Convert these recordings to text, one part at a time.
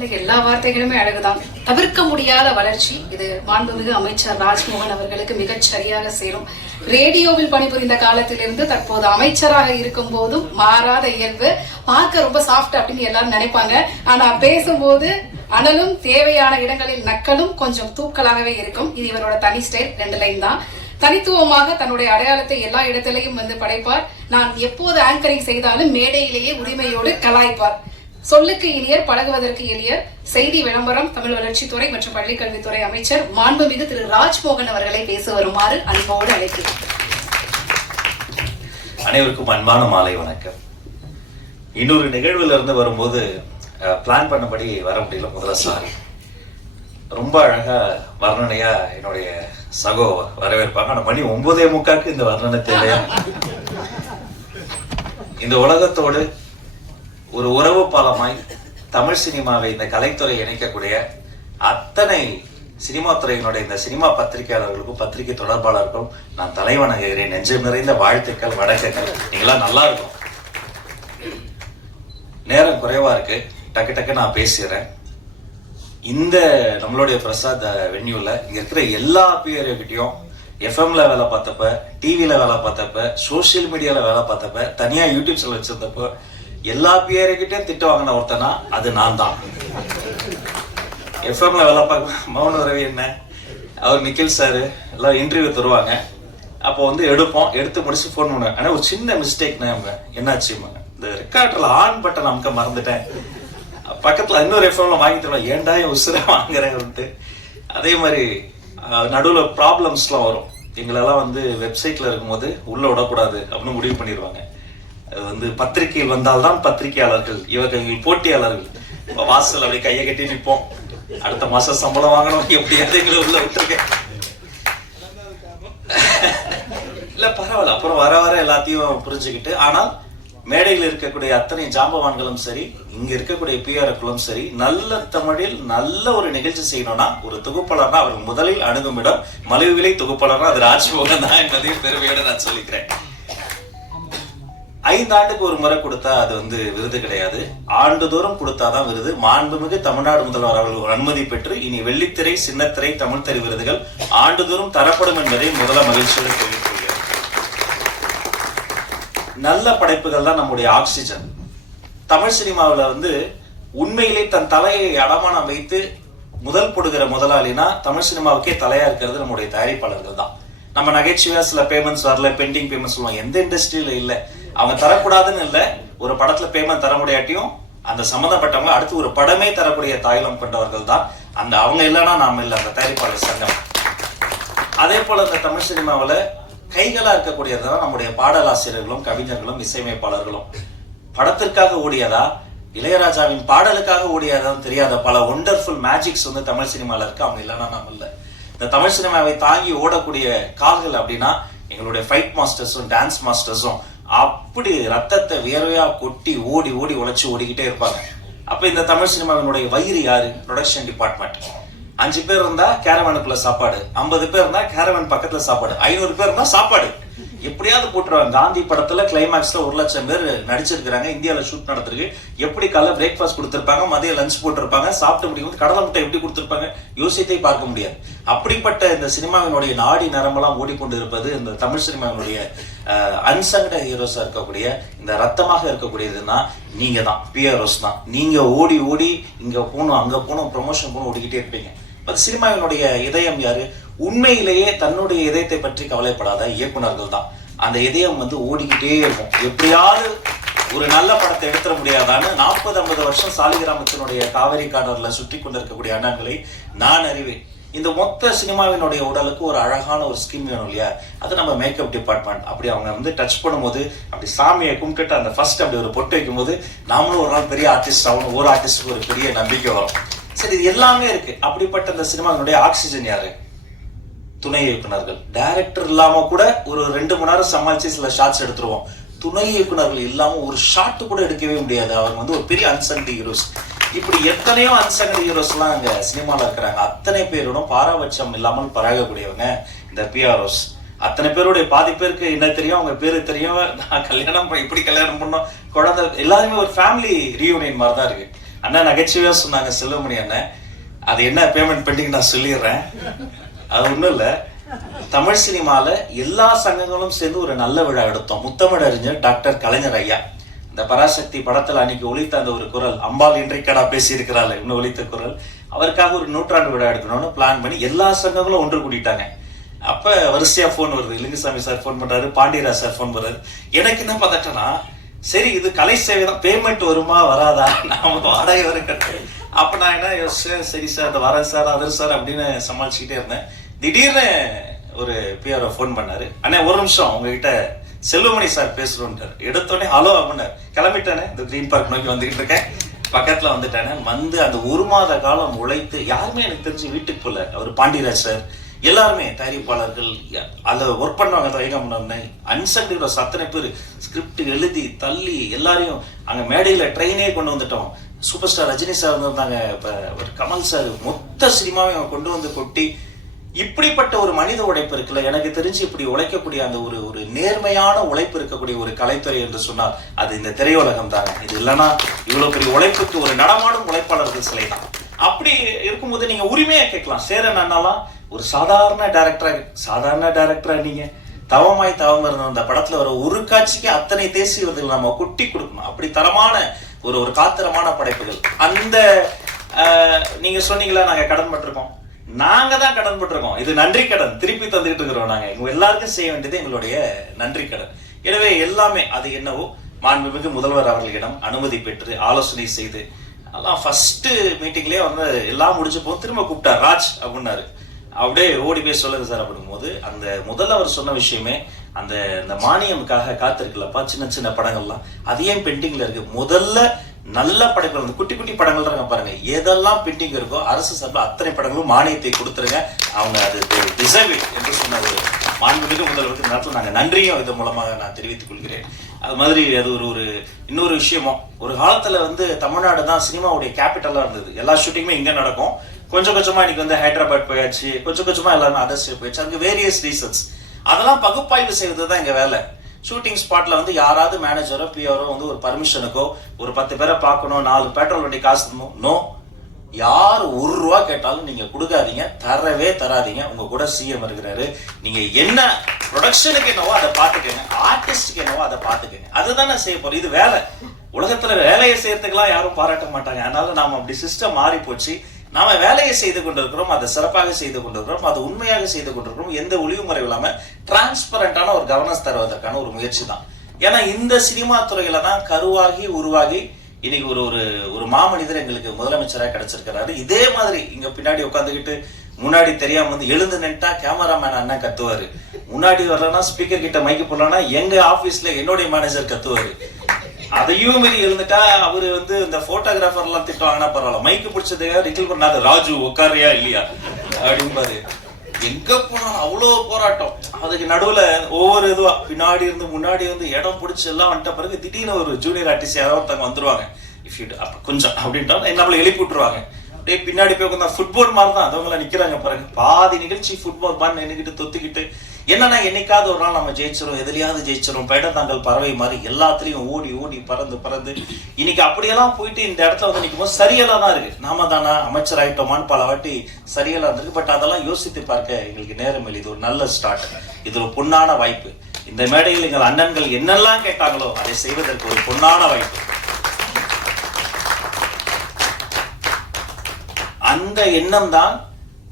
இல்ல, எல்லா வார்த்தைகளுமே அழகுதான். தவிர்க்க முடியாத வளர்ச்சி. இது மாண்புமிகு அமைச்சர் ராஜ்மோகன் அவர்களுக்கு மிகச் சரியாக சேரும். ரேடியோவில் பணிபுரிந்த காலத்திலிருந்து தற்போது அமைச்சராக இருக்கும் போதும் மாறாத இயல்பு. பார்க்க ரொம்ப சாஃப்ட் அப்படின்னு எல்லாரும் நினைப்பாங்க. ஆனா பேசும்போது அனலும் தேவையான இடங்களில் நக்கலும் கொஞ்சம் தூக்கலாகவே இருக்கும். இது இவரோட தனி ஸ்டைல். 2 லைன் தான். தனித்துவமாக தன்னுடைய அடையாளத்தை எல்லா இடத்திலையும் படைப்பார். நான் எப்போது ஆங்கரிங் செய்தாலும் மேடையிலேயே உரிமையோடு கலாய்ப்பார். சொல்லுக்கு இனியர், பழகுவதற்கு எளியர். செய்தி விளம்பரம், தமிழ் வளர்ச்சித்துறை மற்றும் பள்ளிக்கல்வித்துறை அமைச்சர் மாண்புமிகு திரு ராஜ்மோகன் அவர்களை பேச வருமாறு அன்போடு அழைக்கிறேன். அனைவருக்கும் அன்பான மாலை வணக்கம். இன்னொரு நிகழ்வுல இருந்து வரும்போது பிளான் பண்ணபடி வர முடியல. முதல்ல சாரி. ரொம்ப அழகா வர்ணனையா என்னுடைய சகோ வரவேற்பாங்க. ஆனா மணி 9:45 இந்த வர்ணனை தேவையா? இந்த உலகத்தோடு ஒரு உறவு பாலமாய் தமிழ் சினிமாவை, இந்த கலைத்துறை இணைக்கக்கூடிய அத்தனை சினிமா துறையினுடைய இந்த சினிமா பத்திரிகையாளர்களுக்கும் பத்திரிகை தொடர்பாளர்களுக்கும் நான் தலைவணங்குகிறேன். நெஞ்சம் நிறைந்த வாழ்த்துக்கள், வணக்கங்கள். நீங்களாம் நல்லா இருக்கும். நேரம் குறைவா இருக்கு, டக்கு டக்கு நான் பேசுறேன். இந்த நம்மளுடைய பிரசாத் வென்யூல இங்க இருக்கிற எல்லா பேர்கிட்டையும் எஃப்எம்ல வேலை பார்த்தப்ப, டிவில வேலை பார்த்தப்ப, சோசியல் மீடியால வேலை பார்த்தப்ப, தனியா யூடியூப் சேனல் வச்சிருந்தப்போ எல்லா பேருக்கிட்டையும் திட்டு வாங்கின ஒருத்தனா அது நான் தான். எஃப்எம்ல வேலை பார்க்க மௌன ரவி என்ன, அவர் நிக்கில் சாரு எல்லாம் இன்டர்வியூ தருவாங்க. அப்போ எடுப்போம், எடுத்து முடிச்சு போன் பண்ணுவேன். ஆனா ஒரு சின்ன மிஸ்டேக் என்னாச்சு, இந்த ரெக்கார்டர்ல ஆன் பட்டன் அமுக்க மறந்துட்டேன். பக்கத்துல இன்னொரு எஃப்எம்ல வாங்கி தருவேன். ஏன்டா என் உசுர வாங்குறேன்ட்டு. அதே மாதிரி நடுவுல ப்ராப்ளம்ஸ்லாம் வரும். எங்களெல்லாம் வெப்சைட்ல இருக்கும்போது உள்ள விடக்கூடாது அப்படின்னு முடிவு பண்ணிடுவாங்க. பத்திரிகையில் வந்தால்தான் பத்திரிகையாளர்கள், இவர்கள் போட்டியாளர்கள். வாசல் அப்படி கையை கட்டி நிற்போம். அடுத்த மாசம் சம்பளம் வாங்கணும், எப்படியாவது எங்களை உள்ள விட்டுருக்கேன். இல்ல பரவாயில்ல, அப்புறம் வர வர எல்லாத்தையும் புரிஞ்சுக்கிட்டு. ஆனால் மேடையில் இருக்கக்கூடிய அத்தனை ஜாம்பவான்களும் சரி, இங்க இருக்கக்கூடிய பிஆர்களும் சரி, நல்ல தமிழில் நல்ல ஒரு நிகழ்ச்சி செய்யணும்னா ஒரு தொகுப்பாளர்னா அவர் முதலில் அணுகும் இடம் மலிவுவிலை தொகுப்பாளர்னா அது ராஜ்மோகன் தான் என்பதையும் பெருமையோட நான் சொல்லிக்கிறேன். 5 ஆண்டுக்கு ஒரு முறை கொடுத்தா அது விருது கிடையாது, ஆண்டுதோறும் கொடுத்தாதான் விருது. மாண்புமிகு தமிழ்நாடு முதல்வர் அவர்கள் அனுமதி பெற்று இனி வெள்ளித்திரை, சின்னத்திரை, தமிழ் திரை விருதுகள் ஆண்டுதோறும் தரப்படும் என்பதை முதல்ல மகிழ்ச்சியோடு தெரிவித்துள்ளேன். நல்ல படைப்புகள் தான் நம்முடைய ஆக்சிஜன். தமிழ் சினிமாவில் உண்மையிலே தன் தலையை அடமானம் வைத்து முதல் போடுகிற முதலாளினா தமிழ் சினிமாவுக்கே தலையா இருக்கிறது நம்முடைய தயாரிப்பாளர்கள் தான். நம்ம நகைச்சுவையா சில பேமெண்ட்ஸ் வரல, பெண்டிங் பேமெண்ட்ஸ் சொல்லுவாங்க. எந்த இண்டஸ்ட்ரியில இல்ல, அவங்க தரக்கூடாதுன்னு இல்ல, ஒரு படத்துல பேமெண்ட் தர முடியாட்டியும் அந்த சம்பந்தப்பட்டவங்க அடுத்து ஒரு படமே தரக்கூடிய தாய்லம் கொண்டவர்கள் தான். அவங்க இல்லைன்னா நாம இல்லை, அந்த தயாரிப்பாளர் சங்கம். அதே போல இந்த தமிழ் சினிமாவில் கைகளா இருக்கக்கூடியதுதான் நம்முடைய பாடலாசிரியர்களும் கவிஞர்களும் இசையமைப்பாளர்களும். படத்திற்காக ஓடியதா, இளையராஜாவின் பாடலுக்காக ஓடியதான் தெரியாத பல ஒண்டர்ஃபுல் மேஜிக்ஸ் தமிழ் சினிமால இருக்கு. அவங்க இல்லைன்னா நாம இல்லை. இந்த தமிழ் சினிமாவை தாங்கி ஓடக்கூடிய கால்கள் அப்படின்னா எங்களுடைய ஃபைட் மாஸ்டர்ஸும் டான்ஸ் மாஸ்டர்ஸும் அப்படி ரத்தத்தை வியர்வையா கொட்டி ஓடி ஓடி உழைச்சு ஓடிக்கிட்டே இருப்பாங்க. அப்ப இந்த தமிழ் சினிமாவினுடைய வயிறு யாரு? Production department. 5 பேர் இருந்தா கேரவனுக்குள்ள சாப்பாடு, 50 பேர் இருந்தா கேரவன் பக்கத்துல சாப்பாடு, 500 பேர் இருந்தா சாப்பாடு எப்படியாவது போட்டுருவாங்க. காந்தி படத்துல கிளைமேக்ஸ்ல 1 லட்சம் பேர் நடிச்சிருக்காங்க. இந்தியாவில ஷூட் நடத்திருக்கு. எப்படி காலைல பிரேக்ஃபாஸ்ட் கொடுத்திருப்பாங்க, மதியம் லஞ்ச் போட்டிருப்பாங்க, சாப்பிட்டு முடியும் கடலை முட்டை எப்படி கொடுத்திருப்பாங்க, யோசித்தே பார்க்க முடியாது. அப்படிப்பட்ட இந்த சினிமாவினுடைய நாடி நரம்பெல்லாம் ஓடிக்கொண்டு இருப்பது இந்த தமிழ் சினிமாவினுடைய அன்சங்கட ஹீரோஸா இருக்கக்கூடிய, இந்த ரத்தமாக இருக்கக்கூடியதுன்னா நீங்க தான், பிஆர்ஓஸ் தான். நீங்க ஓடி ஓடி இங்க போகணும், அங்க போகணும், ப்ரொமோஷன் போகணும், ஓடிக்கிட்டே இருப்பீங்க. சினிமாவினுடைய இதயம் யாரு? உண்மையிலேயே தன்னுடைய இதயத்தை பற்றி கவலைப்படாத இயக்குனர்கள் தான். அந்த இதயம் ஓடிக்கிட்டே இருக்கும். எப்படியாவது ஒரு நல்ல படத்தை எடுத்துட முடியாதான்னு 40-50 வருஷம் சாலிகிராமத்தினுடைய காவேரி கார்னர்ல சுற்றி கொண்டிருக்கக்கூடிய அண்ணன்களை நான் அறிவேன். இந்த மொத்த சினிமாவினுடைய உடலுக்கு ஒரு அழகான ஒரு ஸ்கின் வேணும் இல்லையா? அது நம்ம மேக்கப் டிபார்ட்மெண்ட். அப்படி அவங்க டச் பண்ணும்போது அப்படி சாமியை கும்பிட்டு அந்த ஃபர்ஸ்ட் அப்படி ஒரு பொட்டு வைக்கும் போது நாமளும் ஒரு நாள் பெரிய ஆர்டிஸ்ட் ஆகணும், ஒரு ஆர்டிஸ்டுக்கு ஒரு பெரிய நம்பிக்கை வரும். சரி, இது எல்லாமே இருக்கு. அப்படிப்பட்ட இந்த சினிமாவினுடைய ஆக்சிஜன் யாரு? துணை இயக்குனர்கள். டைரக்டர் இல்லாம கூட ஒரு 2 மணி நேரம் சமாளிச்சு சில ஷாட்ஸ் எடுத்துருவோம். துணை இயக்குனர்கள் இல்லாம ஒரு ஷாட் கூட எடுக்கவே முடியாது. அவங்க ஒரு பெரிய அன்சங்கட் ஹீரோஸ். இப்படி எத்தனையோ அன்சங்கட் ஹீரோஸ் எல்லாம் அங்க சினிமால இருக்கிறாங்க. அத்தனை பேரோட பாரபட்சம் இல்லாமல் பழகக்கூடியவங்க இந்த பிஆர்ஓஸ். அத்தனை பேருடைய பாதி பேருக்கு என்ன தெரியும், அவங்க பேரு தெரியும். நான் கல்யாணம் இப்படி கல்யாணம் பண்ணோம், குழந்தை, எல்லாருமே ஒரு ஃபேமிலி ரீயூனியன் மாதிரி தான் இருக்கு. அண்ணா நகைச்சுவையா சொன்னாங்க செல்வமணி அண்ணன், அது என்ன பேமெண்ட் பெண்டிங் நான் சொல்லிடுறேன். அது ஒண்ணும் இல்ல, தமிழ் சினிமால எல்லா சங்கங்களும் சேர்ந்து ஒரு நல்ல விழா எடுத்தோம். முத்தமிழ் அறிஞர் டாக்டர் கலைஞர் ஐயா இந்த பராசக்தி படத்துல அன்னைக்கு ஒலித்த அந்த ஒரு குரல், அம்பாள் இன்றைக்கடா பேசி இருக்கிறாள் இன்னும் ஒலித்த குரல், அவருக்காக ஒரு 100ஆண்டு விழா எடுக்கணும்னு பிளான் பண்ணி எல்லா சங்கங்களும் ஒன்று கூட்டிட்டாங்க. அப்ப வரிசையா போன் வருது, லிங்குசாமி சார் போன் பண்றாரு, பாண்டியராஜ் சார் போன் பண்றாரு. எனக்கு என்ன பதட்டனா, சரி இது கலை சேவை தான், பேமெண்ட் வருமா வராதா, நாம வாடகை வர கட்டு. அப்ப நான் என்ன யோசிச்சேன், சரி சார் அது வரேன் சார் அதர் சார் அப்படின்னு சமாளிச்சுக்கிட்டே இருந்தேன். திடீர்னு ஒரு பிஆர்ஓ போன் பண்ணாரு, அண்ணே ஒரு நிமிஷம் உங்ககிட்ட செல்வமணி சார் பேசுறோன்ட்டார். எடுத்தோடனே ஹலோ அப்படின்னாரு. கிளம்பிட்டானே, இந்த கிரீன் பார்க் நோக்கி வந்துகிட்டு இருக்கேன், பக்கத்துல வந்துட்டானே. வந்து அந்த 1 மாத காலம் உழைத்து யாருமே எனக்கு தெரிஞ்சு வீட்டுக்கு போல, அவர் பாண்டியராஜ் சார் எல்லாருமே தயாரிப்பாளர்கள் அதுல ஒர்க் பண்ணவங்க, அன்சங் ஹீரோஸ் அத்தனை பேர் ஸ்கிரிப்ட் எழுதி தள்ளி எல்லாரையும் அங்க மேடையில ட்ரெயினே கொண்டு வந்துட்டோம். சூப்பர் ஸ்டார் ரஜினி சார் வந்திருந்தாங்க, இப்ப கமல் சார், மொத்த சினிமாவையும் கொண்டு வந்து கொட்டி, இப்படிப்பட்ட ஒரு மனித உழைப்பு இருக்குல்ல, எனக்கு தெரிஞ்சு இப்படி உழைக்கக்கூடிய அந்த ஒரு நேர்மையான உழைப்பு இருக்கக்கூடிய ஒரு கலைத்துறை என்று சொன்னால் அது இந்த திரையுலகம் தாங்க. இது இல்லைன்னா இவ்வளவு பெரிய உழைப்புக்கு ஒரு நடமாடும் உழைப்பாளர்கள் சிலை தான். அப்படி இருக்கும்போது நீங்க உரிமையா கேட்கலாம், சேரன் அண்ணாலாம் ஒரு சாதாரண டைரக்டரா நீங்க தவமாய் தவம் இருந்த அந்த படத்துல வர ஒரு காட்சிக்கு அத்தனை தேசிய விருதுகள் நம்ம கொட்டி கொடுக்கணும். அப்படி தரமான ஒரு காத்திரமான படைப்புகள். அந்த நீங்க சொன்னீங்களா நாங்க கடன் பட்டிருக்கோம், நாங்க தான் கடன் பட்டிருக்கோம். இது நன்றி கடன் திருப்பி தந்துட்டு இருக்கிறோம். நாங்க எங்க எல்லாருக்கும் செய்ய வேண்டியது எங்களுடைய நன்றி கடன். எனவே எல்லாமே அது என்னவோ மாண்புமிகு முதல்வர் அவர்களிடம் அனுமதி பெற்று ஆலோசனை செய்து எல்லாம் ஃபர்ஸ்ட் மீட்டிங்லயே வந்து எல்லாம் முடிஞ்ச போது திரும்ப கூப்பிட்டார், ராஜ் அப்படின்னாரு. அப்படியே ஓடி போய் சொல்லுங்க சார் அப்படிங்கும்போது அந்த முதல்ல அவர் சொன்ன விஷயமே, அந்த மானியமுக்காக காத்திருக்கலப்பா சின்ன சின்ன படங்கள்லாம் அது ஏன் பெண்டிங்ல இருக்கு, முதல்ல நல்ல படங்கள் வந்து குட்டி குட்டி படங்கள் தான் பாருங்க, எதெல்லாம் பெண்டிங் இருக்கோ அரசு சார்பில் அத்தனை படங்களும் மானியத்தை கொடுத்துருங்க, அவங்க அது டிசர்வ் என்று சொன்ன ஒரு மாண்புமிகு முதல்வருக்கு நேரத்தில் நாங்கள் நன்றியும் இது மூலமாக நான் தெரிவித்துக் கொள்கிறேன். அது மாதிரி அது ஒரு இன்னொரு விஷயமும், ஒரு காலத்துல வந்து தமிழ்நாடு தான் சினிமாவுடைய கேபிட்டலா இருந்தது. எல்லா ஷூட்டிங்குமே இங்க நடக்கும். கொஞ்சம் கொஞ்சமா இன்னைக்கு வந்து ஹைதராபாத் போயாச்சு, கொஞ்சம் கொஞ்சமா எல்லாமே அதர் ஸ்டேட் போயாச்சு. அதுக்கு வேரியஸ் ரீசன்ஸ். அதெல்லாம் பகுப்பாய்வு செய்வதுதான் எங்க வேலை. ஷூட்டிங் ஸ்பாட்ல வந்து யாராவது மேனேஜரோ பிஆரோ வந்து ஒரு பர்மிஷனுக்கோ ஒரு 10 பேரை பார்க்கணும், 4 பெட்ரோல் வண்டி காசு நோ, யார் 1 ரூபா கேட்டாலும் நீங்க கொடுக்காதீங்க, தரவே தராதீங்க. உங்க கூட சிஎம் இருக்கிறாரு, நீங்க என்ன ப்ரொடக்ஷனுக்கு என்னவோ அதை பாத்துக்கங்க, ஆர்டிஸ்டுக்கு என்னவோ அதை பாத்துக்கங்க. அதுதான் நான் செய்ய போறேன். இது வேலை. உலகத்துல வேலையை செய்யறதுக்கெல்லாம் யாரும் பாராட்ட மாட்டாங்க. அதனால நாம அப்படி சிஸ்டம் மாறி போச்சு. நாம வேலையை செய்து கொண்டிருக்கிறோம், அதை சிறப்பாக செய்து கொண்டிருக்கிறோம், அது உண்மையாக செய்து கொண்டிருக்கிறோம். எந்த ஒளிவு முறை இல்லாம டிரான்ஸ்பரண்டான ஒரு கவர்னன்ஸ் தருவதற்கான ஒரு முயற்சி தான். ஏன்னா இந்த சினிமா துறையில தான் கருவாகி உருவாகி இன்னைக்கு ஒரு மாமனிதர் எங்களுக்கு முதலமைச்சராக கிடைச்சிருக்கிறாரு. இதே மாதிரி இங்க பின்னாடி உட்காந்துக்கிட்டு முன்னாடி தெரியாம வந்து எழுந்து நின்ட்டா கேமராமேன் அண்ணன் கத்துவாரு, முன்னாடி வரலன்னா ஸ்பீக்கர் கிட்ட மைக்கு போடலன்னா எங்க ஆபீஸ்ல என்னுடைய மேனேஜர் கத்துவாரு. அதையும் மீறி எழுந்துட்டா அவரு வந்து இந்த போட்டோகிராஃபர் எல்லாம் திட்டுவாங்கன்னா பரவாயில்ல, மைக்கு பிடிச்சதுக்காக ரிக்கில் பண்ணாது, ராஜு உட்காரியா இல்லையா அப்படின்பாரு. எங்க போனாலும் அவ்வளோ போராட்டம். அதுக்கு நடுவுல ஒவ்வொரு இதுவா பின்னாடி இருந்து முன்னாடி வந்து இடம் பிடிச்சி எல்லாம் வந்துட்ட பிறகு திடீர்னு ஒரு ஜூனியர் ஆர்டிஸ்ட் யாராவது ஒருத்தவங்க வந்துருவாங்க, இஃப் யூ கொஞ்சம் அப்படின்ட்டா நம்மள எழுப்பி விட்டுருவாங்க. அப்படியே பின்னாடி போய் உட்காந்து ஃபுட்பால் மாதிரி தான் அதவங்க நிக்கிறாங்க பாருங்க. பாதி நிகழ்ச்சி ஃபுட்பால் பால் நின்றுக்கிட்டு தொத்திக்கிட்டு, என்னன்னா என்னைக்காவது ஒரு நாள் நம்ம ஜெயிச்சிரும், எதுலையாவது ஜெயிச்சிரும், தாங்கள் பறவை மாதிரி எல்லாத்துலயும் ஓடி ஓடி பறந்து இன்னைக்கு அப்படியெல்லாம் போயிட்டு இந்த இடத்துல வந்து நிற்கும் போது சரியெல்லாம் தான் இருக்கு. நாம தானா அமைச்சர் ஆயிட்டோமான்னு பல வாட்டி சரியெல்லாம் இருக்கு. பட் அதெல்லாம் யோசித்து பார்க்க எங்களுக்கு நேரம் இல்லை. இது ஒரு நல்ல ஸ்டார்ட், இது ஒரு பொன்னான வாய்ப்பு. இந்த மேடையில் எங்கள் அண்ணன்கள் என்னெல்லாம் கேட்டாங்களோ அதை செய்வதற்கு ஒரு பொன்னான வாய்ப்பு. அந்த எண்ணம் தான்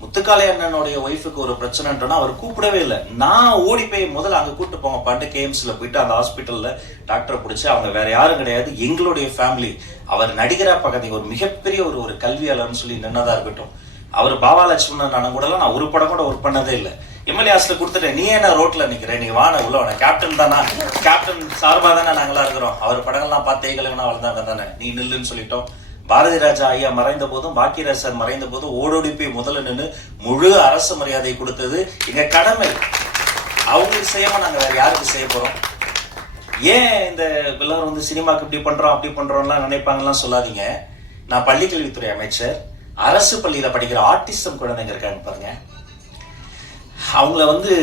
முத்துக்காளை அண்ணனுடைய ஒய்ஃபுக்கு ஒரு பிரச்சனைன்றனா அவர் கூப்பிடவே இல்லை. நான் ஓடி போய் முதல்ல அங்க கூப்பிட்டு போங்க பாட்டு கேஎம்ஸ்ல போயிட்டு அந்த ஹாஸ்பிட்டல்ல டாக்டரை பிடிச்சி, அவங்க வேற யாரும் கிடையாது எங்களுடைய ஃபேமிலி. அவர் நடிகரா பக்கத்துக்கு ஒரு மிகப்பெரிய ஒரு கல்வியாளர்னு சொல்லி நின்னதா இருக்கட்டும். அவர் பாபா லட்சுமணன் அண்ணன் கூட நான் ஒரு படம் கூட ஒர்க் பண்ணதே இல்லை. எம்எல்ஏ ஹாஸ்ல கொடுத்துட்டேன், நீ என்ன ரோட்ல நிக்கிறேன், நீ வான உள்ள கேப்டன் தானா, கேப்டன் சார்பா தானே நாங்களா இருக்கிறோம், அவர் படங்கள்லாம் பார்த்தே கலவனா வளர்ந்தாங்க தானே, நீ நில்லுன்னு சொல்லிட்டோம். பாரதி ராஜா ஐயா மறைந்த போதும் பாக்கியராஜ் சார் மறைந்த போதும் ஓடோடி போய் முதல்ல நின்று முழு அரசு மரியாதை கொடுத்தது எங்க கடமை. அவங்களுக்கு செய்யாம நாங்க வேற யாருக்கு செய்ய போறோம்? ஏன் இந்த எல்லாரும் வந்து சினிமாக்கு இப்படி பண்றோம் அப்படி பண்றோம்லாம் நினைப்பாங்கலாம் சொல்லாதீங்க. நான் பள்ளிக்கல்வித்துறை அமைச்சர். அரசு பள்ளியில படிக்கிற ஆர்டிசம் குழந்தைங்க இருக்காங்க பாருங்க, அவங்கள வந்து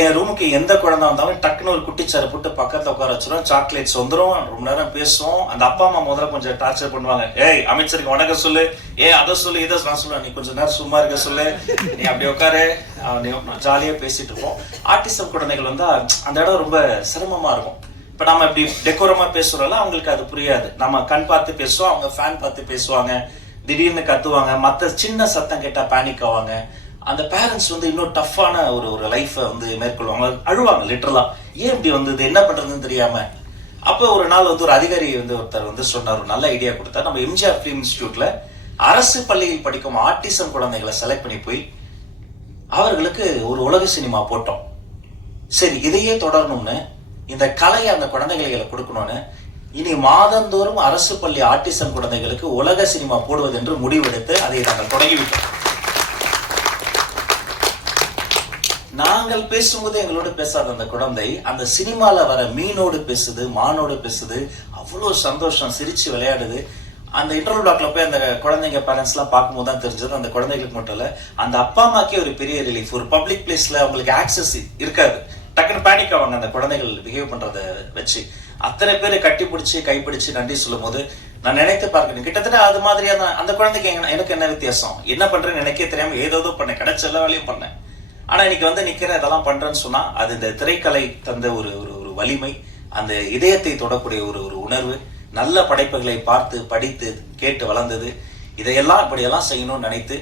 என் ரூமுக்கு எந்த குழந்தை வந்தாலும் டக்குன்னு ஒரு குட்டிச்சாரை போட்டு பக்கத்துல உட்கார வச்சிடும், சாக்லேட்ஸ் வந்துடும், ரொம்ப நேரம் பேசுவோம். அந்த அப்பா அம்மா முதல்ல கொஞ்சம் டார்ச்சர் பண்ணுவாங்க. ஏய் அமைச்சருக்கு வணக்கம் சொல்லு, அதை சொல்லு, இதை நான் சொல்லுவேன், நீ கொஞ்சம் நேரம் சும்மா இருக்க சொல்லு, நீ அப்படி உட்காரு, ஜாலியா பேசிட்டு இருப்போம். ஆர்டிசம் குழந்தைகள் வந்தா அந்த இடம் ரொம்ப சிரமமா இருக்கும். இப்ப நம்ம இப்படி டெக்கோரமா பேசுறோம்ல, அவங்களுக்கு அது புரியாது. நம்ம கண் பார்த்து பேசுவோம், அவங்க ஃபேன் பார்த்து பேசுவாங்க, திடீர்னு கத்துவாங்க, மத்த சின்ன சத்தம் கேட்டா பேனிக் ஆவாங்க. அந்த பேரண்ட்ஸ் வந்து இன்னும் டஃப்பான ஒரு லைஃபை வந்து மேற்கொள்வாங்க, அழுவாங்க லிட்டரலா. ஏன் இப்படி வந்தது, என்ன பண்றதுன்னு தெரியாம. அப்போ ஒரு நாள் வந்து ஒரு அதிகாரி வந்து ஒருத்தர் வந்து சொன்னார், ஒரு நல்ல ஐடியா கொடுத்தார். நம்ம எம்ஜிஆர் ஃபிலிம் இன்ஸ்டிடியூட்ல அரசு பள்ளியில் படிக்கும் ஆர்டிசம் குழந்தைகளை செலக்ட் பண்ணி போய் அவர்களுக்கு ஒரு உலக சினிமா போட்டோம். சரி, இதையே தொடரணும்னு, இந்த கலையை அந்த குழந்தைகளை கொடுக்கணும்னு, இனி மாதந்தோறும் அரசு பள்ளி ஆர்டிசம் குழந்தைகளுக்கு உலக சினிமா போடுவது என்று முடிவெடுத்து அதை நாங்கள் தொடங்கிவிட்டோம். நாங்கள் பேசும்போது எங்களோட பேசாத அந்த குழந்தை அந்த சினிமால வர மீனோடு பேசுது, மானோடு பேசுது, அவ்வளவு சந்தோஷம், சிரிச்சு விளையாடுது. அந்த இன்டர்வல் பிளாக்ல போய் அந்த குழந்தைங்க பேரண்ட்ஸ் எல்லாம் பார்க்கும்போது தான் தெரிஞ்சது, அந்த குழந்தைகளுக்கு மட்டும் இல்ல, அந்த அப்பா அம்மாக்கே ஒரு பெரிய ரிலீஃப். ஒரு பப்ளிக் பிளேஸ்ல அவங்களுக்கு ஆக்சஸ் இருக்காது, டக்குன்னு பேனிக் ஆவாங்க அந்த குழந்தைகள் பிஹேவ் பண்றத வச்சு. அத்தனை பேரை கட்டி பிடிச்சி கைப்பிடிச்சு நன்றி சொல்லும் போது நான் நினைத்து பார்க்கிறேன், கிட்டத்தட்ட அது மாதிரியான அந்த குழந்தைக்கு எனக்கு என்ன வித்தியாசம், என்ன பண்றேன்னு எனக்கே தெரியாம ஏதோ பண்ணேன், கிடைச்ச எல்லா வேலையும் பண்ணேன். ஆனா இன்னைக்கு வந்து நிக்கிறேன், இதெல்லாம் பண்றேன்னு சொன்னா அது இந்த திரைக்கலை தந்த ஒரு வலிமை, அந்த இதயத்தை தொடக்கூடிய ஒரு உணர்வு, நல்ல படைப்புகளை பார்த்து படித்து கேட்டு வளர்ந்தது. இதையெல்லாம் இப்படியெல்லாம் செய்யணும்னு நினைத்து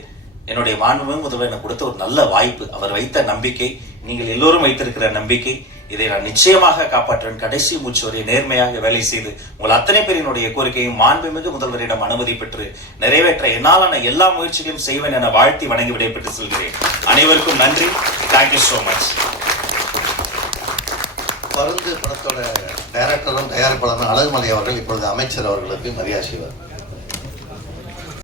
என்னுடைய மாண்புமிகு முதல்வர் எனக்கு கொடுத்த ஒரு நல்ல வாய்ப்பு, அவர் வைத்த நம்பிக்கை, நீங்கள் எல்லோரும் வைத்திருக்கிற நம்பிக்கை, இதை நான் நிச்சயமாக காப்பாற்றுவேன். கடைசி மூச்சு வரை நேர்மையாக வேலை செய்து உங்கள் அத்தனை பேரினுடைய கோரிக்கையும் மாண்புமிகு முதல்வரிடம் அனுமதி பெற்று நிறைவேற்ற என்னாலான எல்லா முயற்சிகளையும் செய்வேன் என வாழ்த்தி வணங்கி விடைபெற்று செல்கிறேன். அனைவருக்கும் நன்றி. Thank you so much. பருந்து படத்தோட டைரக்டரும் தயாரிப்பாளரும் அழகுமலை அவர்கள் இப்பொழுது அமைச்சர் அவர்களுக்கு மரியாதை செய்வார்.